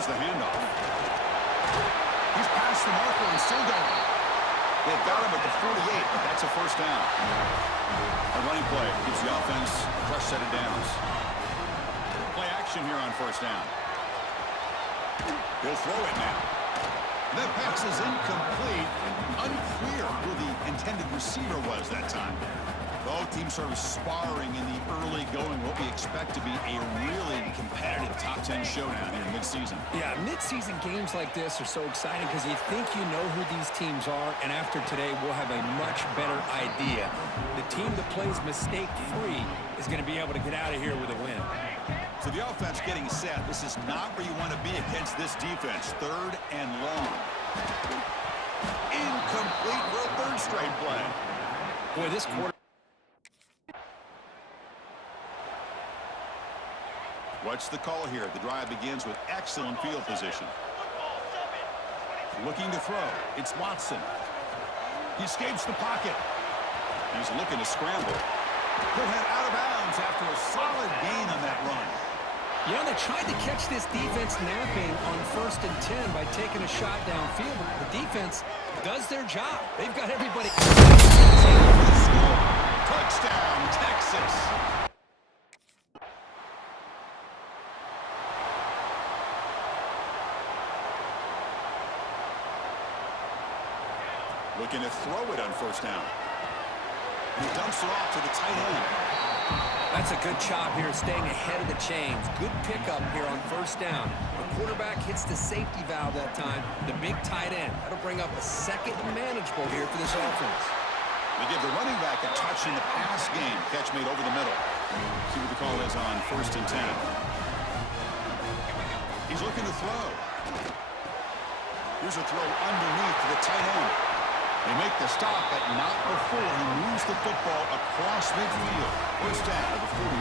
Here's the handoff. He's past the marker and still going. They've got him at the 48, but that's a first down. A running play gives the offense a fresh set of downs. Play action here on first down. He'll throw it now. That pass is incomplete and unclear who the intended receiver was that time. Both teams sort of sparring in the early going, what we expect to be a really competitive top 10 showdown here in midseason. Yeah, midseason games like this are so exciting because you think you know who these teams are, and after today, we'll have a much better idea. The team that plays mistake-free is going to be able to get out of here with a win. So the offense getting set. This is not where you want to be against this defense. Third and long. Incomplete for a third straight play. Boy, this quarter. What's the call here? The drive begins with excellent field position. Looking to throw. It's Watson. He escapes the pocket. He's looking to scramble. He'll head out of bounds after a solid gain on that run. You know, they tried to catch this defense napping on 1st and 10 by taking a shot downfield. The defense does their job. They've got everybody. Touchdown, Texas. Looking to throw it on first down. He dumps it off to the tight end. That's a good job here, staying ahead of the chains. Good pickup here on first down. The quarterback hits the safety valve that time. The big tight end. That'll bring up a second manageable here for this offense. They give the running back a touch in the pass game. Catch made over the middle. See what the call is on 1st and 10. He's looking to throw. Here's a throw underneath to the tight end. They make the stop, but not before he moves the football across midfield. First down at the 48.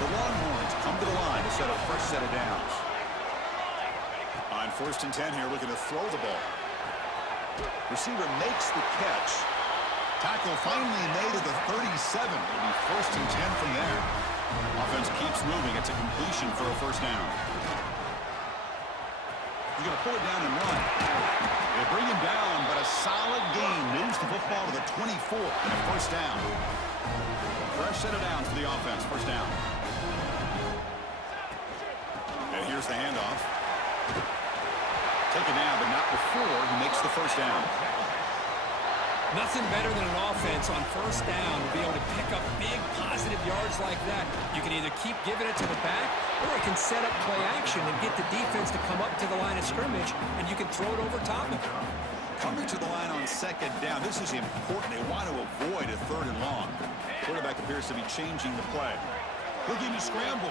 The Longhorns come to the line to set a fresh set of downs. On 1st and 10 here, looking to throw the ball. Receiver makes the catch. Tackle finally made at the 37. It'll be 1st and 10 from there. Offense keeps moving. It's a completion for a first down. He's going to pull it down and run. They bring him down, but a solid gain moves the football to the 24 and a first down. Fresh set of downs for the offense. First down. And here's the handoff. Taken down, but not before he makes the first down. Nothing better than an offense on first down to be able to pick up big positive yards like that. You can either keep giving it to the back, or it can set up play action and get the defense to come up to the line of scrimmage, and you can throw it over top of it. Coming to the line on second down, this is important. They want to avoid a third and long. Quarterback appears to be changing the play. Looking to scramble.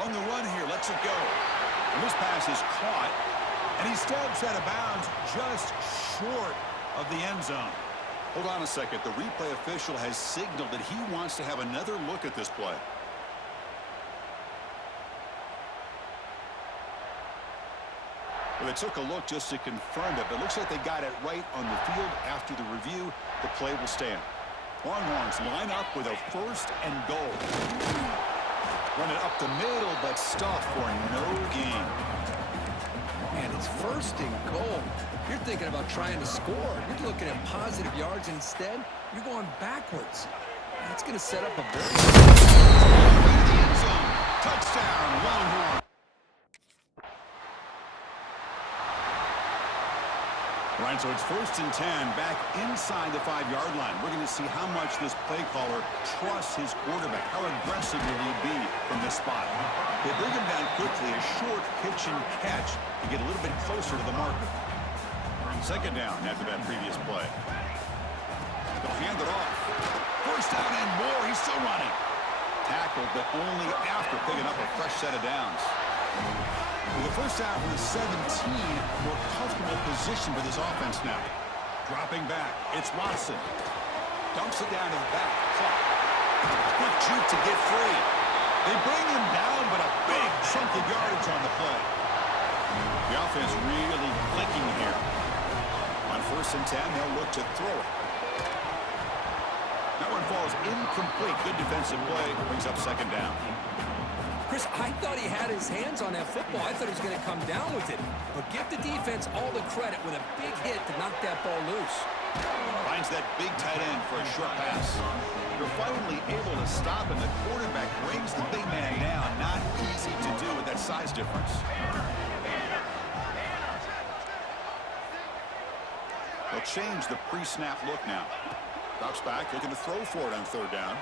On the run here, lets it go. And this pass is caught, and he steps out of bounds just short of the end zone. Hold on a second. The replay official has signaled that he wants to have another look at this play. Well, they took a look just to confirm it, but it looks like they got it right on the field. After the review, the play will stand. Longhorns line up with a 1st and goal. Run it up the middle, but stuffed for no gain. And it's 1st and goal. You're thinking about trying to score. You're looking at positive yards. Instead, you're going backwards. That's going to set up a very... Touchdown, Longhorns. Right, so it's 1st and 10 back inside the 5-yard line. We're going to see how much this play caller trusts his quarterback. How aggressive will he be from this spot? They bring him down quickly, a short pitch and catch to get a little bit closer to the marker. Second down after that previous play. They'll hand it off. First down and more. He's still running. Tackled, but only after picking up a fresh set of downs. With the first down from the 17, more comfortable position for this offense now. Dropping back. It's Watson. Dumps it down to the back. Clock. Quick juke to get free. They bring him down, but a big chunk of yardage on the play. The offense really clicking here. On 1st and 10, they'll look to throw it. That one falls incomplete. Good defensive play. Brings up second down. Chris, I thought he had his hands on that football. I thought he was going to come down with it. But give the defense all the credit with a big hit to knock that ball loose. Finds that big tight end for a short pass. They're finally able to stop him. The quarterback brings the big man down. Not easy to do with that size difference. They'll change the pre-snap look now. Drops back, looking to throw for it on third down.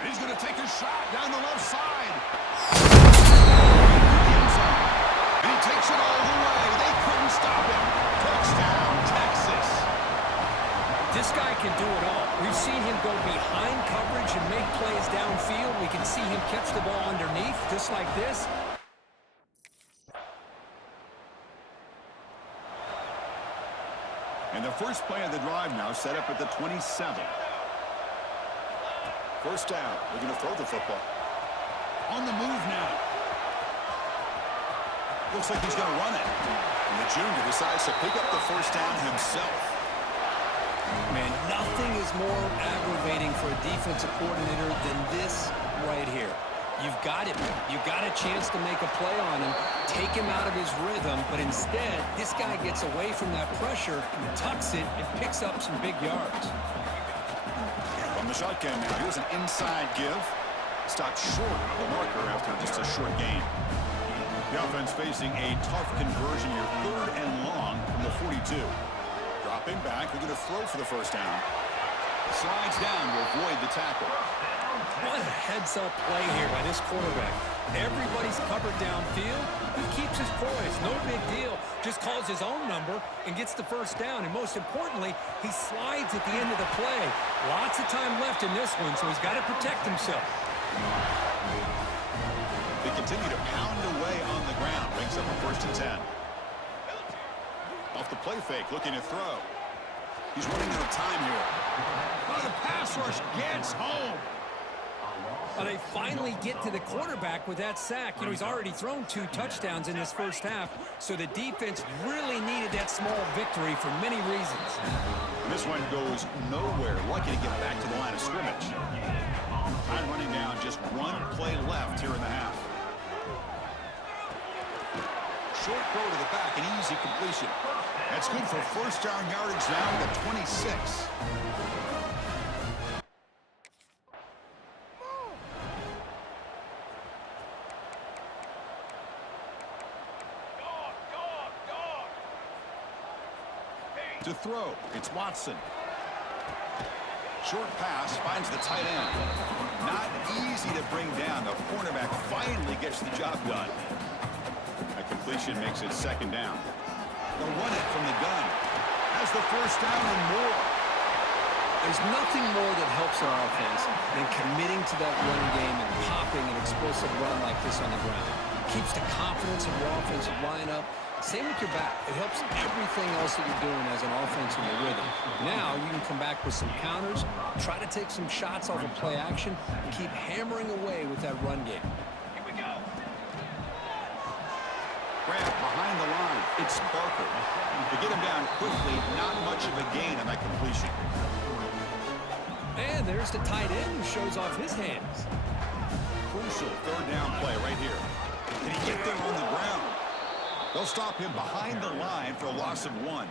And he's going to take a shot down the left side. And he takes it all the way. They couldn't stop him. Touchdown, Texas. This guy can do it all. We've seen him go behind coverage and make plays downfield. We can see him catch the ball underneath, just like this. And the first play of the drive now set up at the 27. First down. They're going to throw the football. On the move now. Looks like he's going to run it. And the junior decides to pick up the first down himself. Man, nothing is more aggravating for a defensive coordinator than this right here. You've got him. You've got a chance to make a play on him, take him out of his rhythm, but instead, this guy gets away from that pressure, tucks it, and picks up some big yards. From the shotgun now, here's an inside give. Stopped short of the marker after just a short gain. The offense facing a tough conversion here, third and long from the 42. Dropping back, they're going to throw for the first down. Slides down to avoid the tackle. What a heads-up play here by this quarterback. Everybody's covered downfield. He keeps his poise. No big deal. Just calls his own number and gets the first down. And most importantly, he slides at the end of the play. Lots of time left in this one, so he's got to protect himself. They continue to pound away on the ground. Brings up a first and 10. Off the play fake, looking to throw. He's running out of time here. Oh, the pass rush gets home. They finally get to the quarterback with that sack. You know, he's already thrown 2 touchdowns in his first half, so the defense really needed that small victory for many reasons. This one goes nowhere. Lucky to get back to the line of scrimmage. Time running down, just one play left here in the half. Short throw to the back, an easy completion. That's good for first down yardage now at the 26. To throw, it's Watson. Short pass finds the tight end. Not easy to bring down. The cornerback finally gets the job done. That completion makes it second down. They'll run it from the gun. Has the first down and more. There's nothing more that helps our offense than committing to that running game and popping an explosive run like this on the ground. Keeps the confidence of your offensive lineup. Same with your back. It helps everything else that you're doing as an offense in your rhythm. Now you can come back with some counters, try to take some shots off of play action, and keep hammering away with that run game. Here we go. Grab behind the line. It's Barker. To get him down quickly, not much of a gain on that completion. And there's the tight end who shows off his hands. Crucial third down play right here. Can he get there on the ground? They'll stop him behind the line for a loss of 1.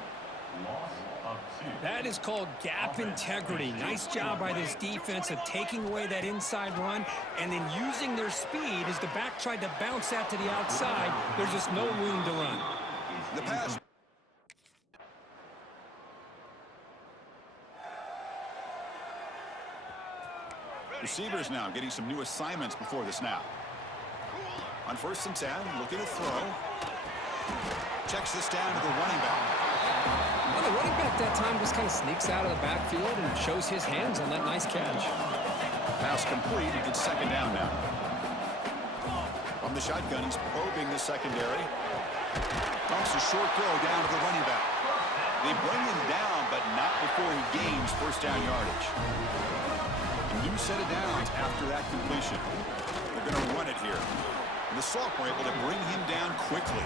That is called gap integrity. Nice job by this defense of taking away that inside run and then using their speed as the back tried to bounce that to the outside. There's just no room to run. The pass. Receivers now getting some new assignments before the snap. On first and 10, looking to throw. Checks this down to the running back. Well, the running back that time just kind of sneaks out of the backfield and shows his hands on that nice catch. Pass complete. It's second down now. From the shotgun, he's probing the secondary. Pumps a short throw down to the running back. They bring him down, but not before he gains first down yardage. A new set of downs after that completion. They're going to run it here. And the sophomore able to bring him down quickly.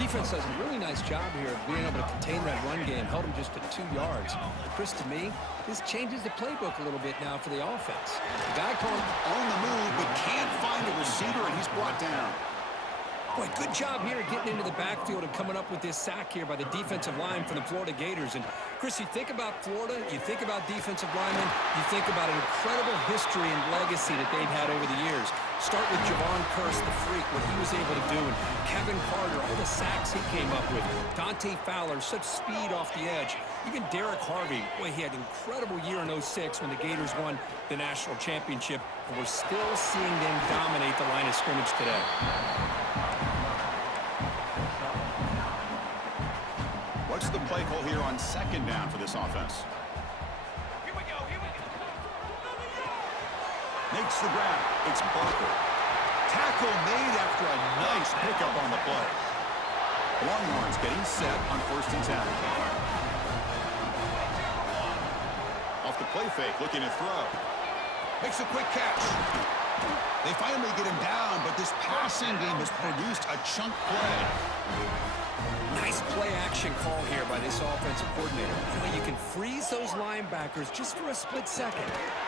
Defense does a really nice job here of being able to contain that run game, held him just to 2 yards. Chris, to me, this changes the playbook a little bit now for the offense. The guy calling On the move, but can't find a receiver, and he's brought down. Boy, good job here getting into the backfield and coming up with this sack here by the defensive line from the Florida Gators. And, Chris, you think about Florida, you think about defensive linemen, you think about an incredible history and legacy that they've had over the years. Start with Javon Kearse, the freak, what he was able to do, and Kevin Carter, all the sacks he came up with. Dante Fowler, such speed off the edge. Even Derek Harvey, boy, he had an incredible year in 06 when the Gators won the national championship, and we're still seeing them dominate the line of scrimmage today. What's the play call here on second down for this offense? Here we go. Makes the grab. It's Barker. Tackle made after a nice pickup on the play. Longhorns getting set on 1st and 10. Off the play fake, looking to throw. Makes a quick catch. They finally get him down, but this passing game has produced a chunk play. Nice play-action call here by this offensive coordinator. You can freeze those linebackers just for a split second.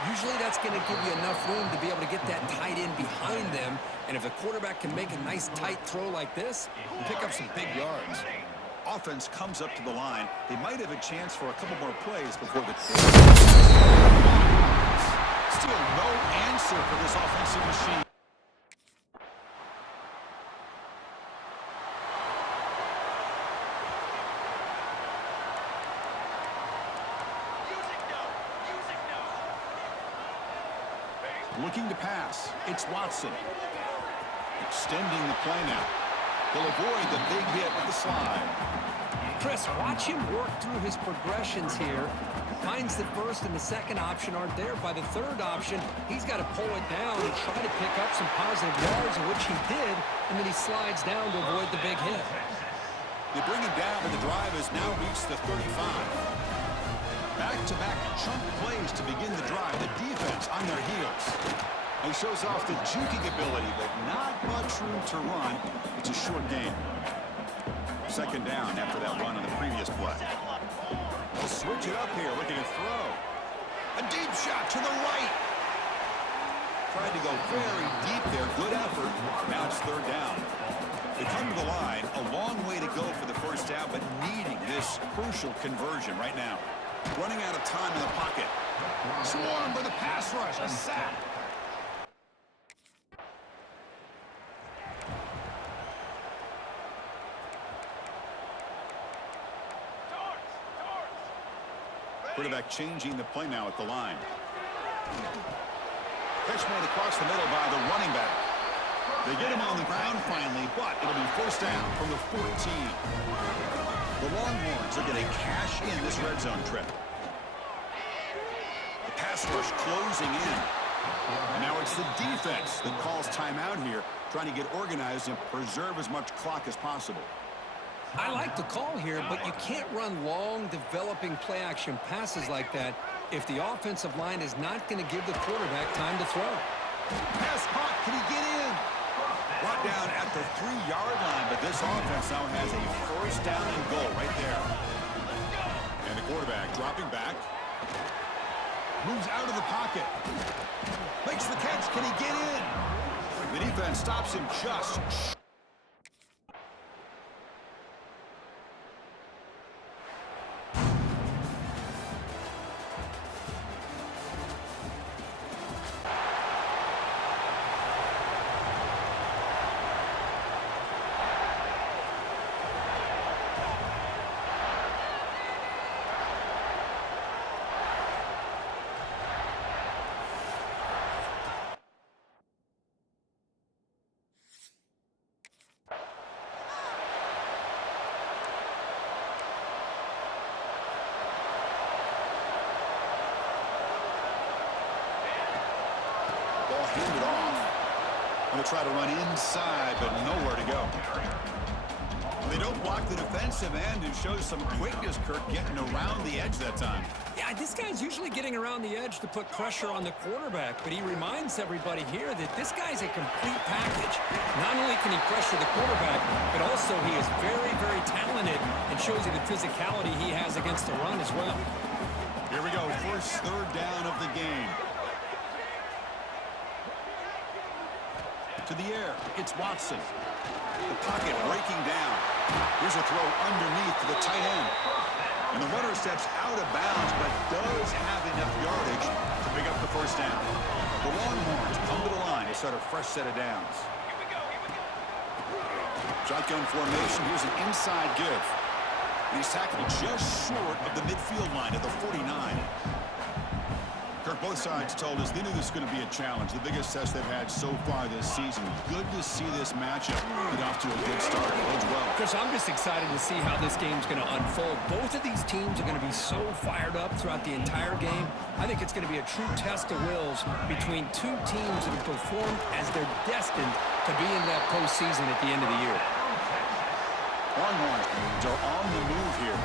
Usually that's going to give you enough room to be able to get that tight end behind them. And if the quarterback can make a nice tight throw like this, pick up some big yards. Offense comes up to the line. They might have a chance for a couple more plays before the... Still no answer for this offensive machine. Looking to pass. It's Watson. Extending the play now. He'll avoid the big hit with the slide. Chris, watch him work through his progressions here. Finds the first and the second option aren't there. By the third option, he's got to pull it down and try to pick up some positive yards, which he did, and then he slides down to avoid the big hit. They bring him down, but the drive has now reached the 35. Back-to-back chunk plays to begin the drive. The defense on their heels. He shows off the juking ability, but not much room to run. It's a short game. Second down after that run on the previous play. They'll switch it up here, looking to throw. A deep shot to the right. Tried to go very deep there. Good effort. Now it's third down. They come to the line. A long way to go for the first down, but needing this crucial conversion right now. Running out of time in the pocket. Swarmed by the pass rush. A sack. Quarterback changing the play now at the line. Catch made across the middle by the running back. They get him on the ground finally, but it'll be first down from the 14. The Longhorns are going to cash in this red zone trip. The pass rush closing in. And now it's the defense that calls timeout here, trying to get organized and preserve as much clock as possible. I like the call here, but you can't run long, developing play-action passes like that if the offensive line is not going to give the quarterback time to throw. Pass caught. Can he get in? Brought down at the 3-yard line, but this offense now has a first down and goal right there. And the quarterback dropping back. Moves out of the pocket. Makes the catch. Can he get in? The defense stops him just. Handed off. Going to try to run inside, but nowhere to go. They don't block the defensive end and shows some quickness, Kirk, getting around the edge that time. Yeah, this guy's usually getting around the edge to put pressure on the quarterback, but he reminds everybody here that this guy's a complete package. Not only can he pressure the quarterback, but also he is very, very talented and shows you the physicality he has against the run as well. Here we go, first third down of the game. To the air, it's Watson. The pocket breaking down. Here's a throw underneath to the tight end. And the runner steps out of bounds, but does have enough yardage to pick up the first down. The Longhorns come to the line to start a fresh set of downs. Here we go. Shotgun formation. Here's an inside give. And he's tackled just short of the midfield line at the 49. Kirk, both sides told us they knew this was going to be a challenge, the biggest test they've had so far this season. Good to see this matchup get off to a good start. Bodes well. Chris, I'm just excited to see how this game's going to unfold. Both of these teams are going to be so fired up throughout the entire game. I think it's going to be a true test of wills between two teams that have performed as they're destined to be in that postseason at the end of the year. Longhorns are on the move here.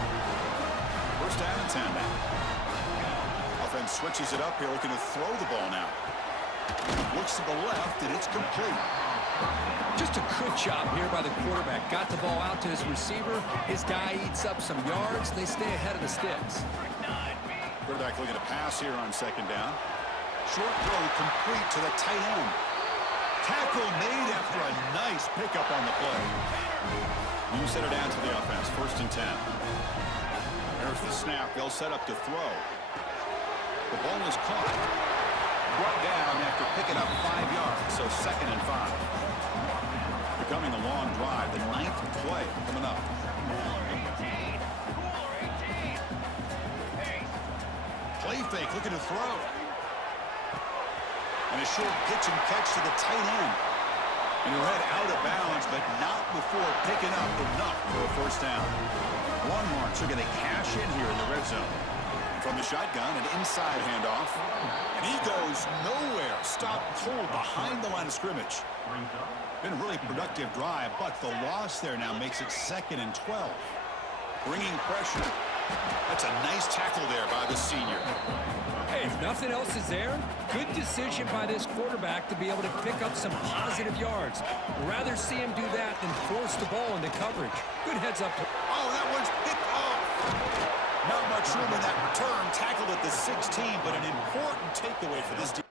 First down and 10 now. Offense switches it up here, looking to throw the ball now. Looks to the left, and it's complete. Just a good job here by the quarterback. Got the ball out to his receiver. His guy eats up some yards. They stay ahead of the sticks. Quarterback looking to pass here on second down. Short throw complete to the tight end. Tackle made after a nice pickup on the play. You set it down to the offense. First and 10. There's the snap. They'll set up to throw. The ball is caught. Brought down after picking up 5 yards, so second and 5. Becoming a long drive, the 9th play coming up. Play fake, looking to throw. And a short pitch and catch to the tight end. And he'll head out of bounds, but not before picking up enough for a first down. Longhorns are going to cash in here in the red zone. From the shotgun, an inside handoff. And he goes nowhere. Stopped cold behind the line of scrimmage. Been a really productive drive, but the loss there now makes it second and 12. Bringing pressure. That's a nice tackle there by the senior. Hey, if nothing else is there, good decision by this quarterback to be able to pick up some positive yards. Rather see him do that than force the ball into coverage. Good heads up. Oh, that one's picked off. Not much room in that return. Tackled at the 16, but an important takeaway for this team.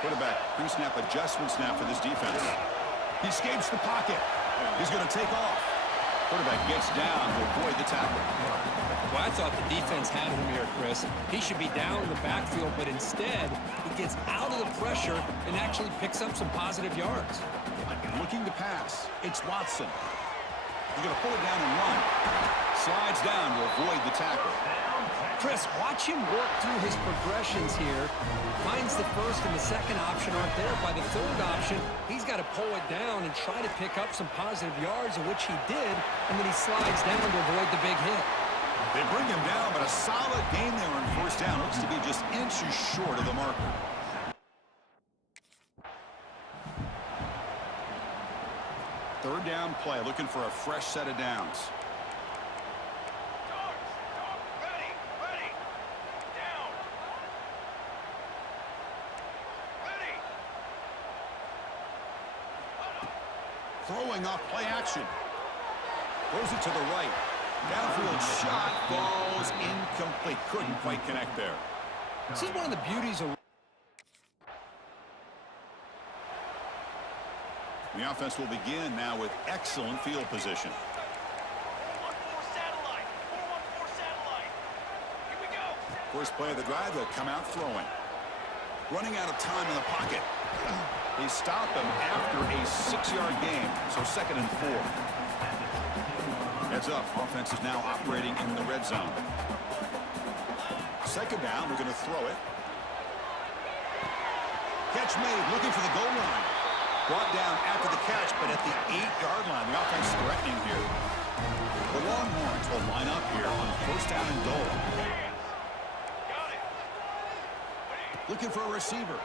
Quarterback pre-snap adjustments now for this defense. He escapes the pocket. He's going to take off. Quarterback gets down to avoid the tackle. Well, I thought the defense had him here, Chris. He should be down in the backfield, but instead, he gets out of the pressure and actually picks up some positive yards. Looking to pass. It's Watson. He's going to pull it down and run. Slides down to avoid the tackle. Chris, watch him work through his progressions here. Finds the first and the second option aren't there. By the third option, he's got to pull it down and try to pick up some positive yards, of which he did, and then he slides down to avoid the big hit. They bring him down, but a solid game there on first down. Looks to be just inches short of the marker. Third down play, looking for a fresh set of downs. Ready. Down. Ready. Throwing off play action. Throws it to the right. Downfield shot falls incomplete. Couldn't quite connect there. This is one of the beauties of... The offense will begin now with excellent field position. 4-1-4 satellite. 4-1-4 satellite. Here we go. First play of the drive, they'll come out throwing. Running out of time in the pocket. They stop him after a 6-yard gain, so second and 4. Heads up, offense is now operating in the red zone. Second down, we're going to throw it. Catch made, looking for the goal line. Brought down after the catch, but at the 8-yard line, the offense threatening here. The Longhorns will line up here on first down and goal. Got it. Looking for a receiver.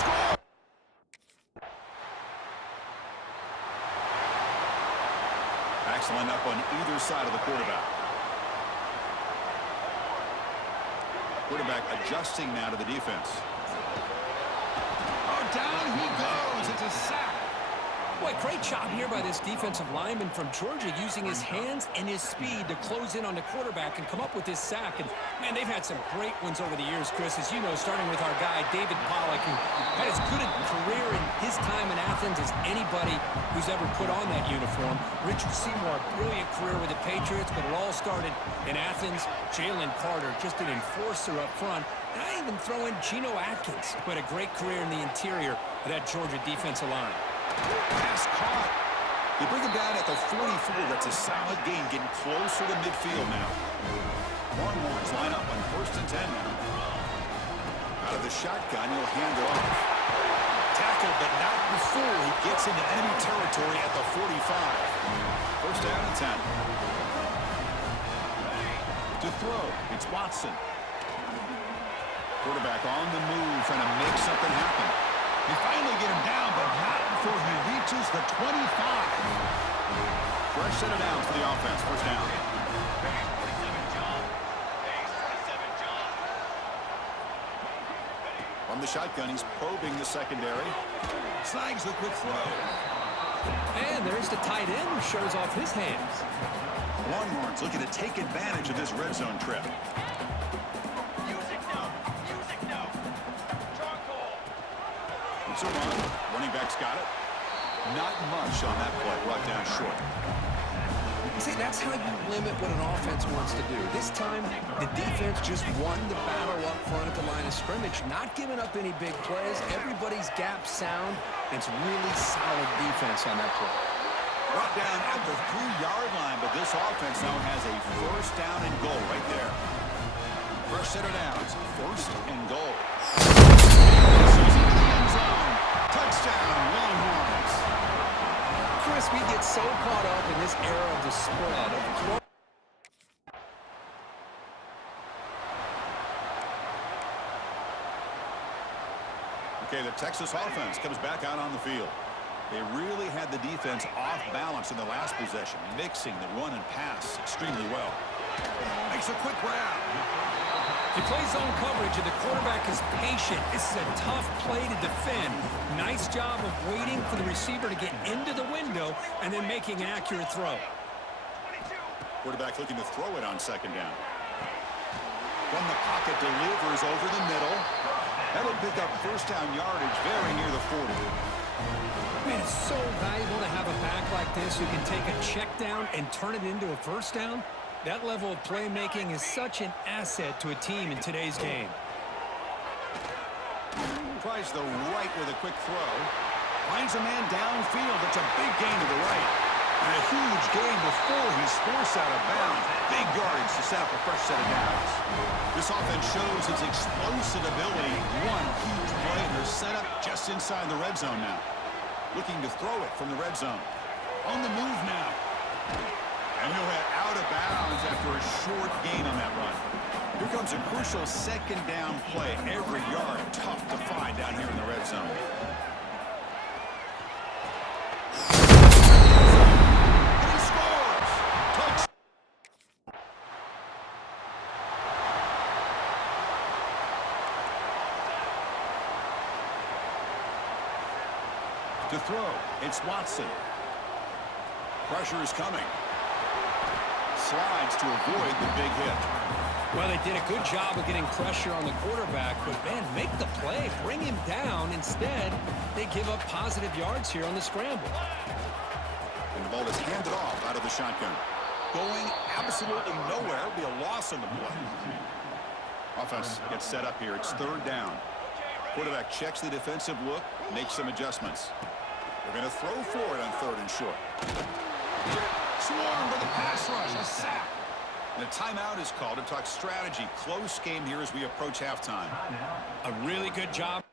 score! Backs line up on either side of the quarterback. Quarterback adjusting now to the defense. Oh, down he goes. It's a sack. Boy, great job here by this defensive lineman from Georgia using his hands and his speed to close in on the quarterback and come up with this sack. And, man, they've had some great ones over the years, Chris, as you know, starting with our guy, David Pollack, who had as good a career in his time in Athens as anybody who's ever put on that uniform. Richard Seymour, a brilliant career with the Patriots, but it all started in Athens. Jalen Carter, just an enforcer up front. And I even throw in Geno Atkins, who had a great career in the interior of that Georgia defensive line. Pass caught. They bring him down at the 44. That's a solid gain, getting closer to midfield now. Longhorns line up on 1st and 10 now. Out of the shotgun, he'll hand it off. Tackled, but not before he gets into enemy territory at the 45. 1st down and 10. To throw, it's Watson. Quarterback on the move, trying to make something happen. They finally get him down, but not before he reaches the 25. Fresh set of downs for the offense. 1st down. Phase 27, John. Phase 27, John. From the shotgun, he's probing the secondary. Snags the quick throw. And there's the tight end who shows off his hands. Longhorns looking to take advantage of this red zone trip. Music now. Music now. Charcoal. It's a run. Running back's got it. Not much on that play. Brought down short. See, that's how you limit what an offense wants to do. This time, the defense just won the battle up front at the line of scrimmage, not giving up any big plays. Everybody's gap sound. It's really solid defense on that play. Brought down at the 3-yard line, but this offense now has a 1st down and goal right there. First set of downs. 1st and goal. Misses into the end zone. Touchdown, Longhorns. Chris, we get so caught up in this era of the spread. Okay, the Texas offense comes back out on the field. They really had the defense off balance in the last possession, mixing the run and pass extremely well. Makes a quick grab. He plays zone coverage, and the quarterback is patient. This is a tough play to defend. Nice job of waiting for the receiver to get into the window and then making an accurate throw. 22. Quarterback looking to throw it on 2nd down. From the pocket, delivers over the middle. That'll pick up 1st down yardage very near the 40. Man, it's so valuable to have a back like this who can take a check down and turn it into a 1st down. That level of playmaking is such an asset to a team in today's game. Tries the right with a quick throw. Finds a man downfield. It's a big gain to the right. And a huge gain before he's forced out of bounds. Big yardage to set up a fresh set of downs. This offense shows its explosive ability. One huge play, and they're set up just inside the red zone now. Looking to throw it from the red zone. On the move now. And he'll head out of bounds after a short gain on that run. Here comes a crucial 2nd down play. Every yard tough to find down here in the red zone. And he scores! Touch. To throw, it's Watson. Pressure is coming. Slides to avoid the big hit. Well, they did a good job of getting pressure on the quarterback, but, man, make the play. Bring him down. Instead, they give up positive yards here on the scramble. And the ball is handed off out of the shotgun. Going absolutely nowhere. It'll be a loss on the play. Offense gets set up here. It's 3rd down. Quarterback checks the defensive look, makes some adjustments. They're going to throw for it on 3rd and short. Swarmed by the pass rush, a sack. And a timeout is called to talk strategy. Close game here as we approach halftime. A really good job.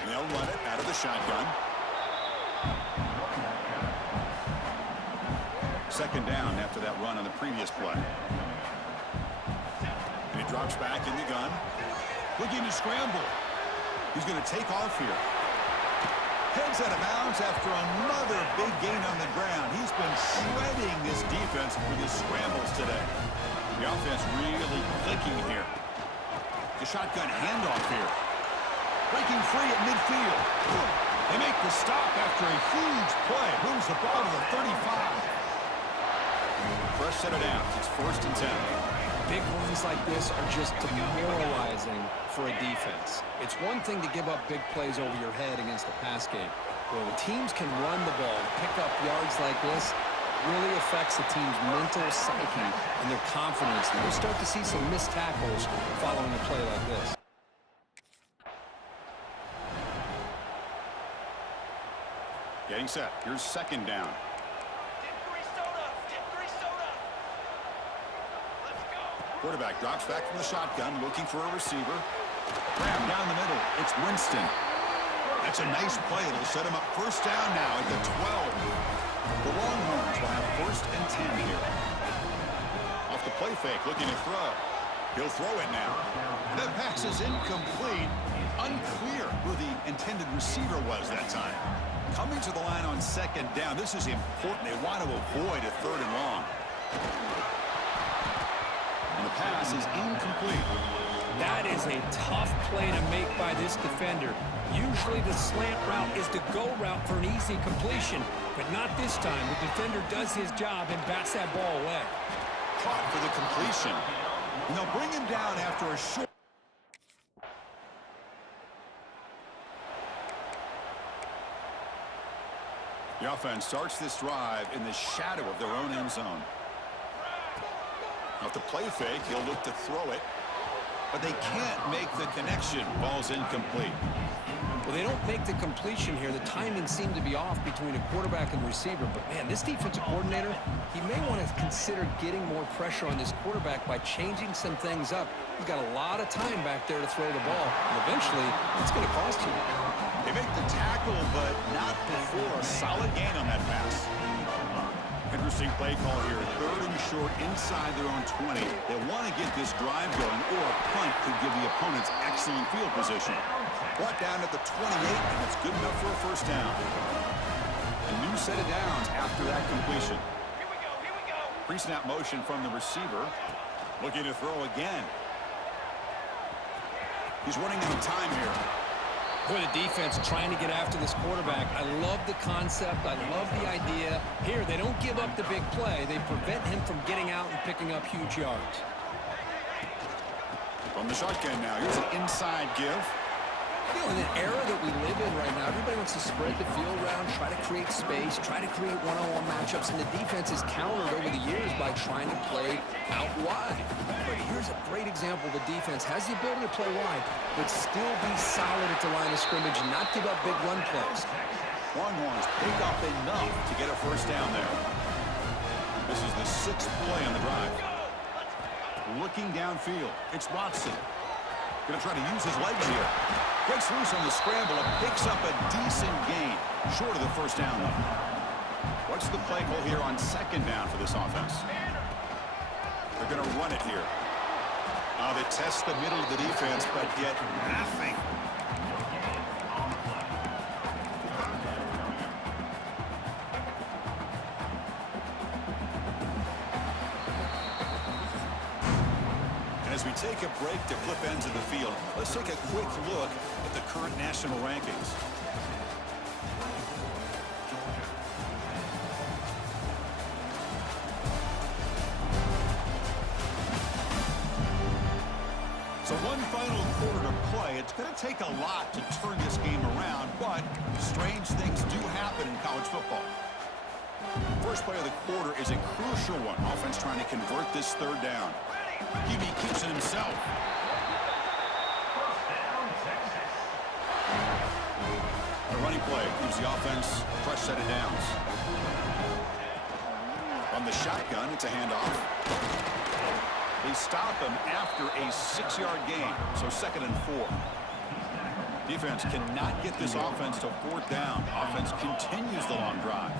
And they'll run it out of the shotgun. Second down after that run on the previous play. And he drops back in the gun. Looking to scramble. He's going to take off here. Heads out of bounds after another big gain on the ground. He's been shredding this defense with his scrambles today. The offense really clicking here. The shotgun handoff here. Breaking free at midfield. They make the stop after a huge play. Moves the ball to the 35. Fresh set of downs. It's 1st and 10. Big runs like this are just demoralizing for a defense. It's one thing to give up big plays over your head against a pass game. But when teams can run the ball, pick up yards like this, really affects the team's mental psyche and their confidence. And you'll start to see some missed tackles following a play like this. Getting set. Here's 2nd down. Quarterback drops back from the shotgun, looking for a receiver. Grab down the middle. It's Winston. That's a nice play. It'll set him up 1st down now at the 12. The Longhorns will have 1st and 10 here. Off the play fake, looking to throw. He'll throw it now. That pass is incomplete. Unclear who the intended receiver was that time. Coming to the line on 2nd down. This is important. They want to avoid a 3rd and long. And the pass is incomplete. That is a tough play to make by this defender. Usually the slant route is the go route for an easy completion, but not this time. The defender does his job and bats that ball away. Caught for the completion. And they'll bring him down after a short. The offense starts this drive in the shadow of their own end zone. Off the play fake, he'll look to throw it, but they can't make the connection. Ball's incomplete. Well, they don't make the completion here. The timing seemed to be off between a quarterback and receiver, but man, this defensive coordinator, he may want to consider getting more pressure on this quarterback by changing some things up. He's got a lot of time back there to throw the ball, and eventually it's going to cost you. They make the tackle, but not before a solid gain on that pass. Interesting play call here. 3rd and short inside their own 20. They want to get this drive going, or a punt could give the opponents excellent field position. Brought down at the 28, and it's good enough for a 1st down. A new set of downs after that completion. Here we go, here we go. Pre-snap motion from the receiver. Looking to throw again. He's running out of time here. Boy, the defense trying to get after this quarterback. I love the concept. I love the idea. Here, they don't give up the big play. They prevent him from getting out and picking up huge yards. From the shotgun now. Here's an inside give. You know, in the era that we live in right now, everybody wants to spread the field around, try to create space, try to create one-on-one matchups, and the defense is countered over the years by trying to play out wide. But here's a great example. The defense has the ability to play wide, but still be solid at the line of scrimmage and not give up big run plays. Longhorns pick up enough to get a 1st down there. This is the 6th play on the drive. Looking downfield, it's Watson. Going to try to use his legs here. Breaks loose on the scramble and picks up a decent gain. Short of the 1st down, though. What's the play call here on 2nd down for this offense? They're going to run it here. They test the middle of the defense, but get nothing. As we take a break to flip ends of the field, let's take a quick look at the current national rankings. So one final quarter to play. It's going to take a lot to turn this game around, but strange things do happen in college football. First play of the quarter is a crucial one. Offense trying to convert this 3rd down. QB keeps it himself. The running play gives the offense a fresh set of downs. From the shotgun, it's a handoff. They stop him after a 6-yard gain, so 2nd and 4. Defense cannot get this offense to 4th down. Offense continues the long drive.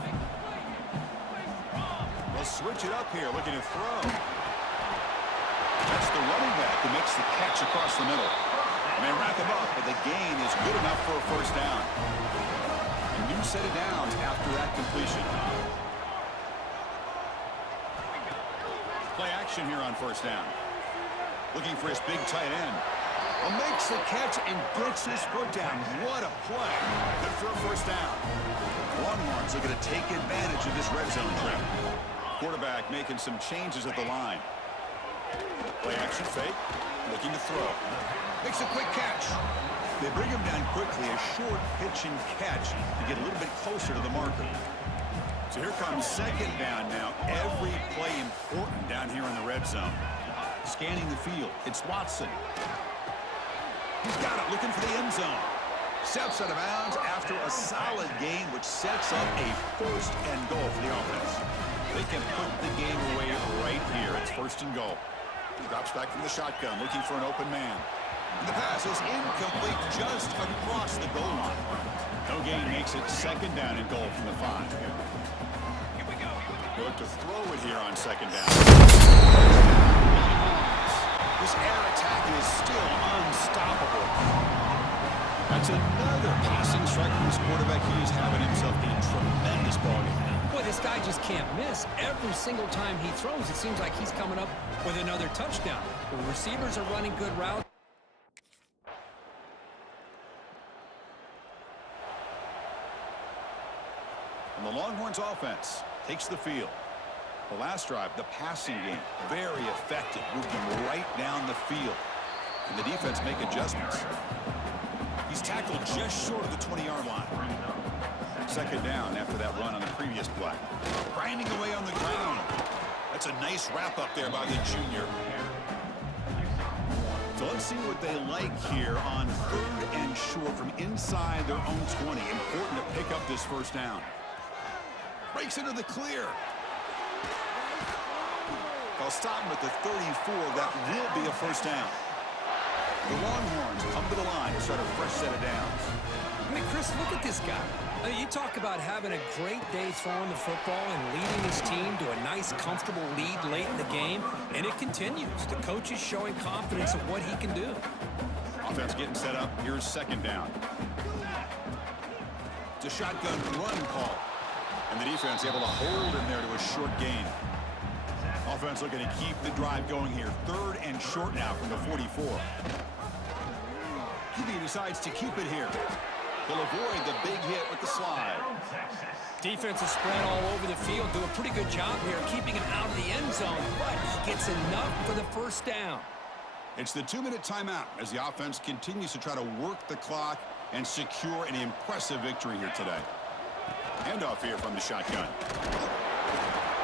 They'll switch it up here, looking to throw. That's the running back who makes the catch across the middle. And they wrap him up, but the gain is good enough for a first down. A new set of downs after that completion. Play action here on first down. Looking for his big tight end. Makes the catch and gets his foot down. What a play. Good for a first down. Longhorns are going to take advantage of this red zone trip. Quarterback making some changes at the line. Play action fake. Looking to throw. Makes a quick catch. They bring him down quickly. A short pitch and catch to get a little bit closer to the marker. So here comes second down now. Every play important down here in the red zone. Scanning the field. It's Watson. He's got it, looking for the end zone. Steps out of bounds after a solid gain, which sets up a first and goal for the offense. They can put the game away right here. It's first and goal. Drops back from the shotgun, looking for an open man. And the pass is incomplete just across the goal line. No gain makes it second down and goal from the 5. They look to throw it here on second down. This air attack is still unstoppable. That's another passing strike from his quarterback. He is having himself a tremendous ballgame. Boy, this guy just can't miss. Every single time he throws, it seems like he's coming up with another touchdown. The receivers are running good routes. And the Longhorns offense takes the field. The last drive, the passing game, very effective, moving right down the field. And the defense make adjustments. He's tackled just short of the 20-yard line. Second down after that run on the previous play. Grinding away on the ground. That's a nice wrap up there by the junior. So let's see what they like here on third and short from inside their own 20. Important to pick up this first down. Breaks into the clear. They'll stop him at the 34. That will be a first down. The Longhorns come to the line to start a fresh set of downs. I mean, Chris, look at this guy. I mean, you talk about having a great day throwing the football and leading his team to a nice, comfortable lead late in the game, and it continues. The coach is showing confidence of what he can do. Offense getting set up. Here's second down. It's a shotgun run call. And the defense able to hold him there to a short gain. Offense looking to keep the drive going here. Third and short now from the 44. QB decides to keep it here. He'll avoid the big hit with the slide. Defense is spread all over the field. Do a pretty good job here keeping him out of the end zone, but he gets enough for the first down. It's the 2-minute timeout as the offense continues to try to work the clock and secure an impressive victory here today. Handoff here from the shotgun.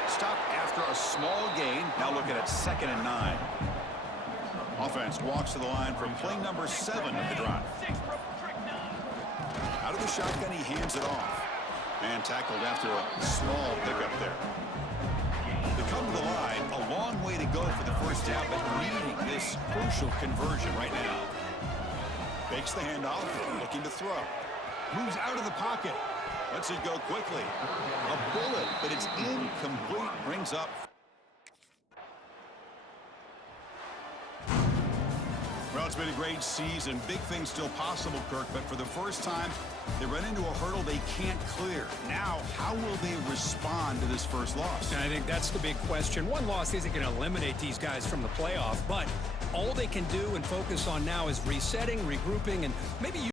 Stop after a small gain. Now looking at second and 9. Offense walks to the line from play number 7 of the drive. Out of the shotgun, he hands it off. And tackled after a small pickup there. They come to the line, a long way to go for the first down, but needing this crucial conversion right now. Fakes the handoff, looking to throw. Moves out of the pocket. Lets it go quickly. A bullet, but it's incomplete. Brings up. Well, it's been a great season. Big things still possible, Kirk, but for the first time, they run into a hurdle they can't clear. Now, how will they respond to this first loss? And I think that's the big question. One loss isn't going to eliminate these guys from the playoff, but all they can do and focus on now is resetting, regrouping, and maybe you...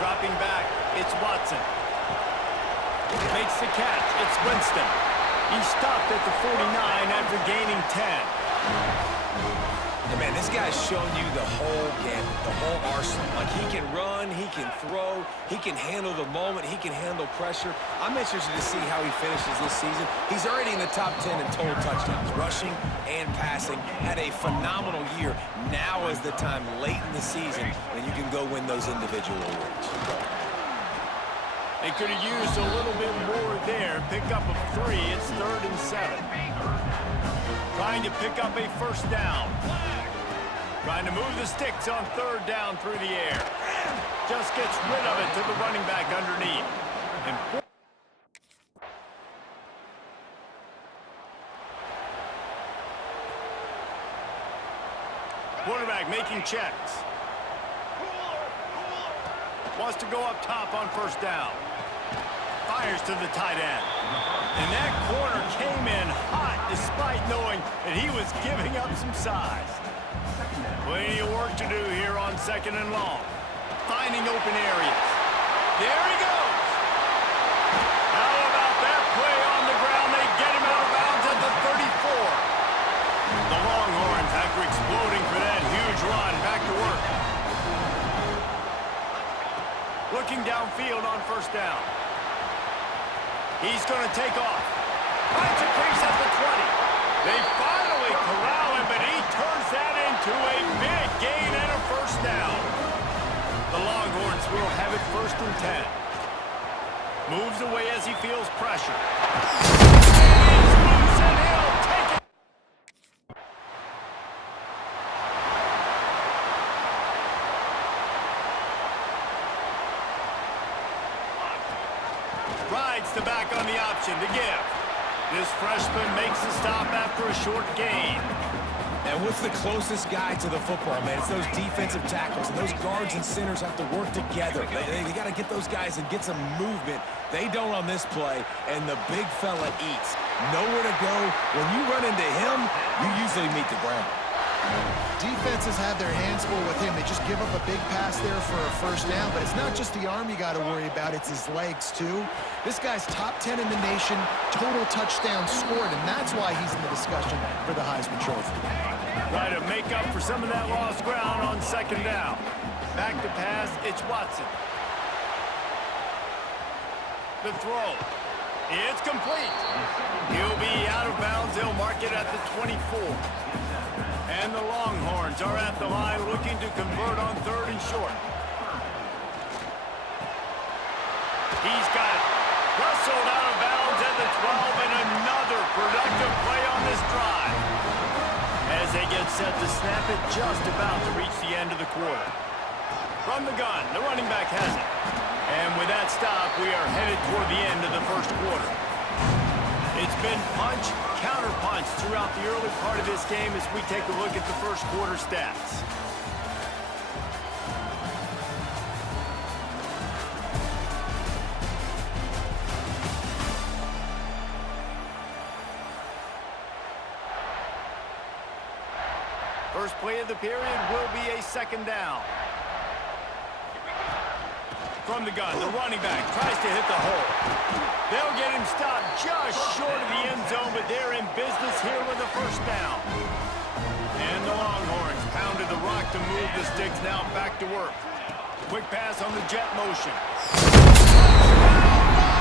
Dropping back, it's Watson. Makes the catch, it's Winston. He stopped at the 49 after gaining 10. And man, this guy's showing you the whole gamut, the whole arsenal. Like, he can run, he can throw, he can handle the moment, he can handle pressure. I'm interested to see how he finishes this season. He's already in the top 10 in total touchdowns, rushing and passing. Had a phenomenal year. Now is the time late in the season when you can go win those individual awards. They could have used a little bit more there. Pick up a 3. It's 3rd and 7. Trying to pick up a first down. Trying to move the sticks on 3rd down through the air. Just gets rid of it to the running back underneath. And quarterback making checks. Wants to go up top on first down. Fires to the tight end. And that corner came in hot despite knowing that he was giving up some size. Plenty of work to do here on 2nd and long. Finding open areas. There he goes. How about that play on the ground? They get him out of bounds at the 34. The Longhorns, after exploding for that huge run, back to work. Looking downfield on first down. He's going to take off. Finds a crease at the 20. They finally corral him, but he turns that into a big gain and a first down. The Longhorns will have it 1st and 10. Moves away as he feels pressure. He's loose and he'll take it. Rides the back on the option to give. This freshman makes the stop after a short gain. And what's the closest guy to the football, man? It's those defensive tackles, and those guards and centers have to work together. They got to get those guys and get some movement. They don't on this play, and the big fella eats. Nowhere to go. When you run into him, you usually meet the ground. Defenses have their hands full with him. They just give up a big pass there for a first down, but it's not just the arm you got to worry about, it's his legs too. This guy's top 10 in the nation, total touchdowns scored, and that's why he's in the discussion for the Heisman Trophy. Try to make up for some of that lost ground on 2nd down. Back to pass, it's Watson. The throw. It's complete. He'll be out of bounds. They'll mark it at the 24. And the Longhorns are at the line looking to convert on 3rd and short. He's got it. Rustled out of bounds at the 12, and another productive play on this drive. As they get set to snap it, just about to reach the end of the quarter. From the gun, the running back has it. And with that stop, we are headed toward the end of the first quarter. It's been punch, counter-punch throughout the early part of this game as we take a look at the first quarter stats. First play of the period will be a 2nd down. From the gun, the running back tries to hit the hole. They'll get him stopped just short of the end zone, but they're in business here with a first down. And the Longhorns pounded the rock to move the sticks, now back to work. Quick pass on the jet motion.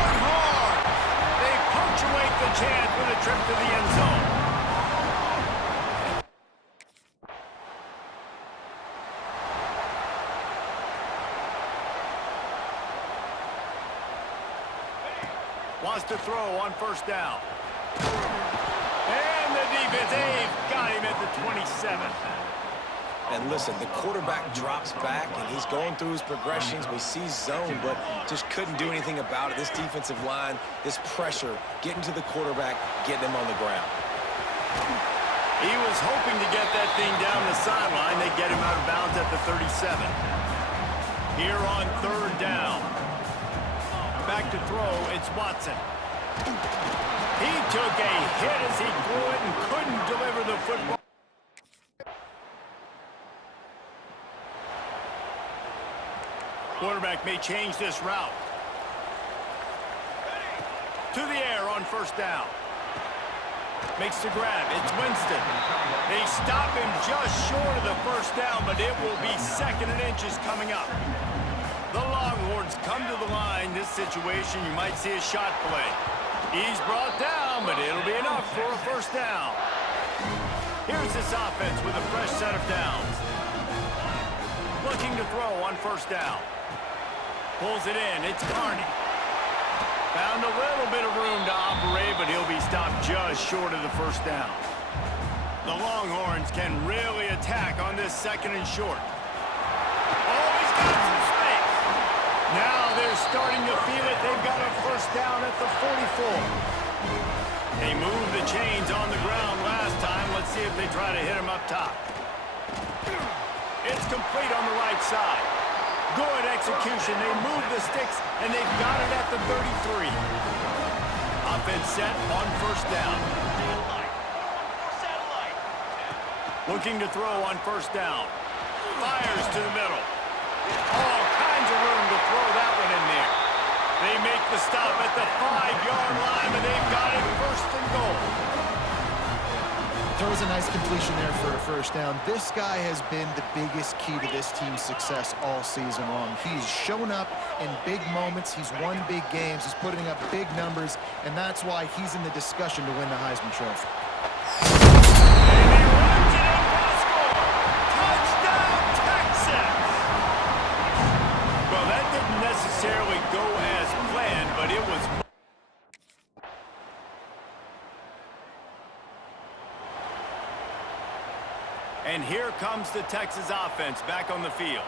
Longhorns! They punctuate the chance with a trip to the end zone. Wants to throw on first down. And the defense, they've got him at the 27. And listen, the quarterback drops back, and he's going through his progressions. We see zone, but just couldn't do anything about it. This defensive line, this pressure, getting to the quarterback, getting him on the ground. He was hoping to get that thing down the sideline. They get him out of bounds at the 37. Here on 3rd down. Back to throw, it's Watson. He took a hit as he threw it and couldn't deliver the football. Quarterback may change this route. To the air on first down. Makes the grab. It's Winston. They stop him just short of the first down, but it will be 2nd and inches coming up. The Longhorns come to the line. This situation, you might see a shot play. He's brought down, but it'll be enough for a first down. Here's this offense with a fresh set of downs. Looking to throw on first down. Pulls it in. It's Carney. Found a little bit of room to operate, but he'll be stopped just short of the first down. The Longhorns can really attack on this 2nd and short. Oh, he's got some space. Now they're starting to feel it. They've got a first down at the 44. They moved the chains on the ground last time. Let's see if they try to hit him up top. It's complete on the right side. Good execution. They move the sticks, and they've got it at the 33. Offense set on first down. Looking to throw on first down. Fires to the middle. All kinds of room to throw that one in there. They make the stop at the 5-yard line, and they've got it 1st and goal. Throws a nice completion there for a first down. This guy has been the biggest key to this team's success all season long. He's shown up in big moments. He's won big games. He's putting up big numbers, and that's why he's in the discussion to win the Heisman Trophy. And he runs it in for the score. Touchdown, Texas! Well, that didn't necessarily go as planned, but it was... And here comes the Texas offense back on the field.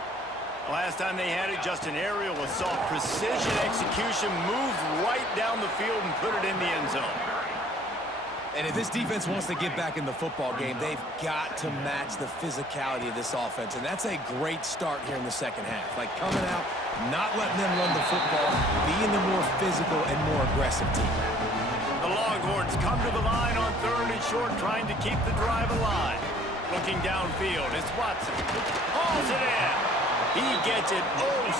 Last time they had it, just an aerial assault. Precision execution, moved right down the field and put it in the end zone. And if this defense wants to get back in the football game, they've got to match the physicality of this offense. And that's a great start here in the 2nd half. Like coming out, not letting them run the football, being the more physical and more aggressive team. The Longhorns come to the line on 3rd and short, trying to keep the drive alive. Looking downfield, it's Watson. Hauls it in. He gets it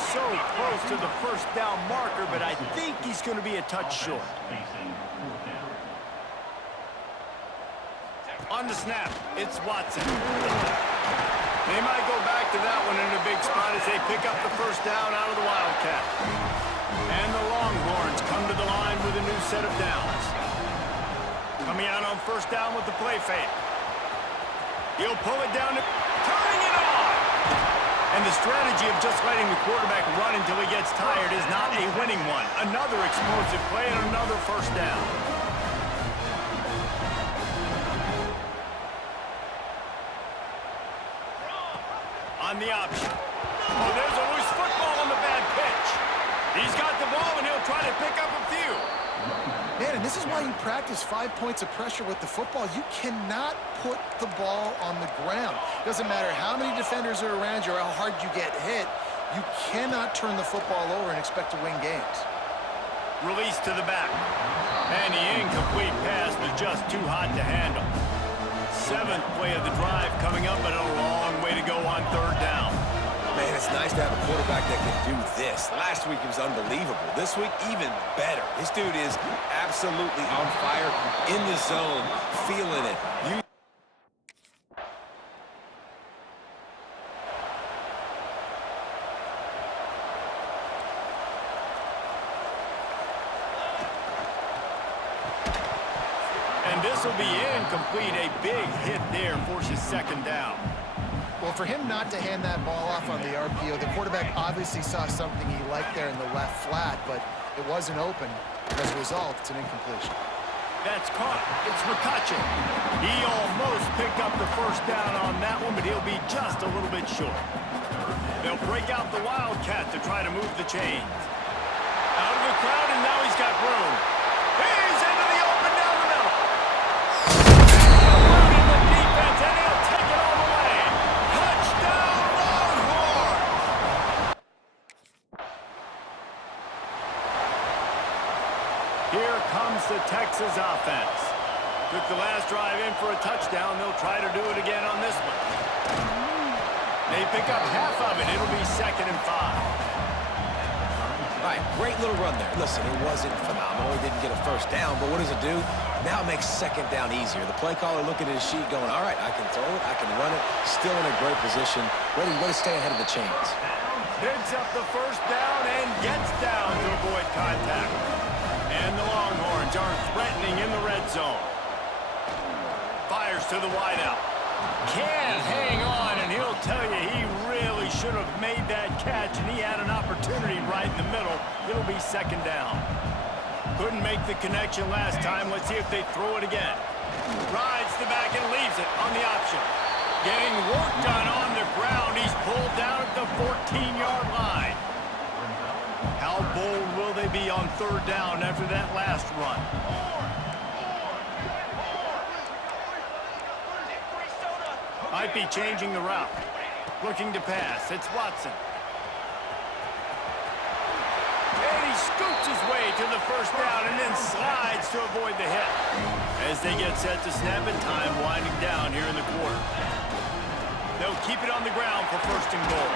so close to the first down marker, but I think he's going to be a touch short. On the snap, it's Watson. They might go back to that one in a big spot as they pick up the first down out of the Wildcat. And the Longhorns come to the line with a new set of downs. Coming out on first down with the play fake. He'll pull it down, turning it on! And the strategy of just letting the quarterback run until he gets tired is not a winning one. Another explosive play and another first down. On the option. Oh, there's a loose football on the bad pitch. He's got the ball, and he'll try to pick up a few. Man, and this is why you practice 5 points of pressure with the football. You cannot put the ball on the ground. Doesn't matter how many defenders are around you or how hard you get hit. You cannot turn the football over and expect to win games. Release to the back. And the incomplete pass was just too hot to handle. 7th play of the drive coming up, but a long way to go on 3rd down. Man, it's nice to have a quarterback that can do this. Last week it was unbelievable. This week, even better. This dude is absolutely on fire, in the zone, feeling it. And this will be incomplete. A big hit there forces 2nd down. Well, for him not to hand that ball off on the RPO, the quarterback obviously saw something he liked there in the left flat, but it wasn't open. As a result, it's an incompletion. That's caught. It's McCutcheon. He almost picked up the first down on that one, but he'll be just a little bit short. They'll break out the Wildcat to try to move the chains. Out of the crowd, and now he's got room. He's into the open down the middle. Eluding the defense, and he'll take it all the way. Touchdown, Longhorns! Here comes the Texas offense. Took the last drive in for a touchdown. They'll try to do it again on this one. They pick up half of it. It'll be 2nd and 5. All right, Great little run there. Listen, it wasn't phenomenal. He didn't get a first down, but what does it do? Now it makes second down easier. The play caller looking at his sheet going, all right, I can throw it, I can run it, still in a great position, ready to stay ahead of the chains. Picks up the first down and gets down to avoid contact. And the Longhorns are threatening in the red zone. Fires to the wideout. Can't hang on, and he'll tell you he really should have made that catch, and he had an opportunity right in the middle. It'll be second down. Couldn't make the connection last time. Let's see if they throw it again. Rides the back and leaves it on the option. Getting work done on the ground. He's pulled down at the 14-yard line. How bold will they be on third down after that last run? Might be changing the route. Looking to pass. It's Watson. And he scoots his way to the first down and then slides to avoid the hit. As they get set to snap it, time winding down here in the quarter. They'll keep it on the ground for first and goal.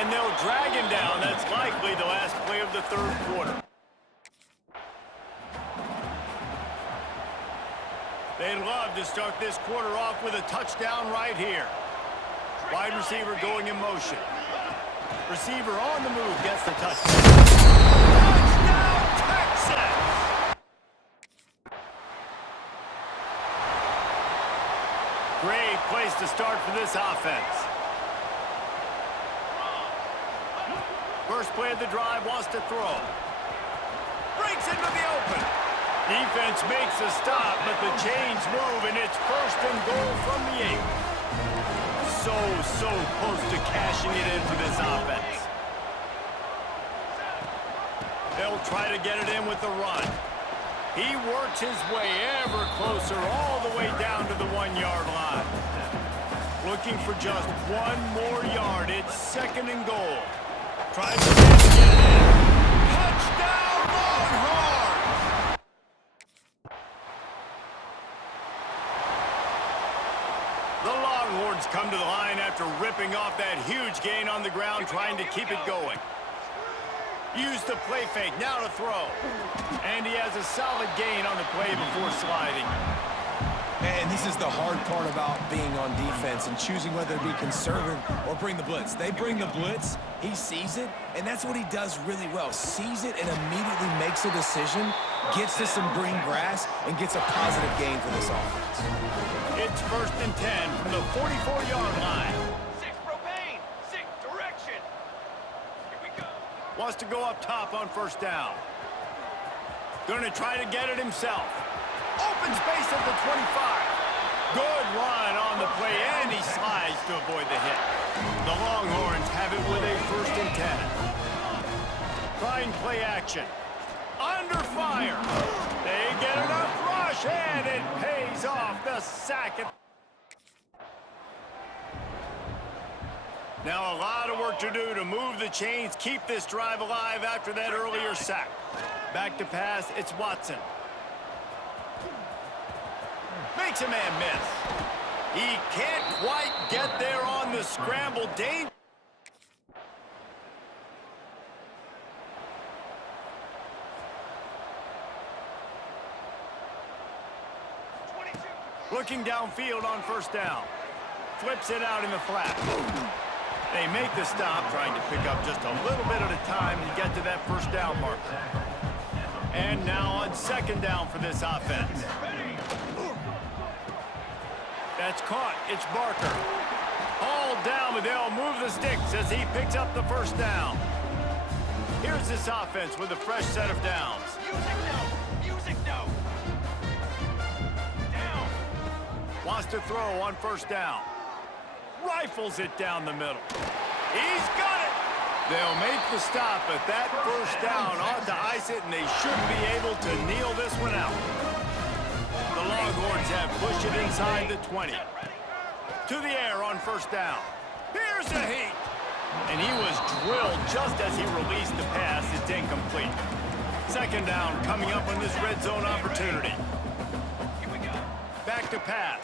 And they'll drag him down. That's likely the last play of the third quarter. They'd love to start this quarter off with a touchdown right here. Wide receiver going in motion. Receiver on the move gets the touchdown. Touchdown, Texas! Great place to start for this offense. First play of the drive, wants to throw. Breaks into the open. Defense makes a stop, but the chains move, and it's first and goal from the 8. So close to cashing it in for this offense. They'll try to get it in with the run. He works his way ever closer all the way down to the 1-yard line. Looking for just one more yard. It's second and goal. Tries to get it in. Touchdown, Longhorns! The Longhorns come to the line after ripping off that huge gain on the ground, trying to keep it going. Use the play fake, now to throw. And he has a solid gain on the play before sliding. And this is the hard part about being on defense and choosing whether to be conservative or bring the blitz. They bring the blitz, he sees it, and that's what he does really well. Sees it and immediately makes a decision, gets to some green grass, and gets a positive gain for this offense. It's first and 10 from the 44-yard line. 6 propane, 6 direction. Here we go. Wants to go up top on first down. Going to try to get it himself. Open space at the 25. Good run on the play, and he slides to avoid the hit. The Longhorns have it with a first and 10. Trying play action. Under fire. They get enough rush, and it pays off. The sack. Now a lot of work to do to move the chains, keep this drive alive after that earlier sack. Back to pass, it's Watson. Makes a man miss. He can't quite get there on the scramble. Danger. Looking downfield on first down. Flips it out in the flat. They make the stop, trying to pick up just a little bit at a time to get to that first down marker. And now on second down for this offense. That's caught. It's Barker. Hauled down, but they'll move the sticks as he picks up the first down. Here's this offense with a fresh set of downs. Music no. Down. Wants to throw on first down. Rifles it down the middle. He's got it. They'll make the stop, but that first down ought to ice it, and they should be able to kneel this one out. The Longhorns have pushed it inside the 20. To the air on first down. Here's a heat. And he was drilled just as he released the pass. It's incomplete. Second down coming up on this red zone opportunity. Here we go. Back to pass.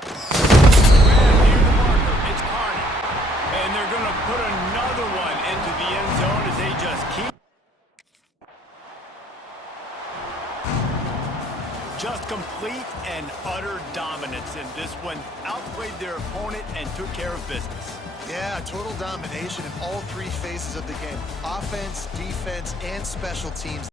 Grab near the marker. It's Carney. And And they're going to put another one into the end zone as they just keep. Just complete and utter dominance in this one. Outplayed their opponent and took care of business. Yeah, total domination in all three phases of the game. Offense, defense, and special teams.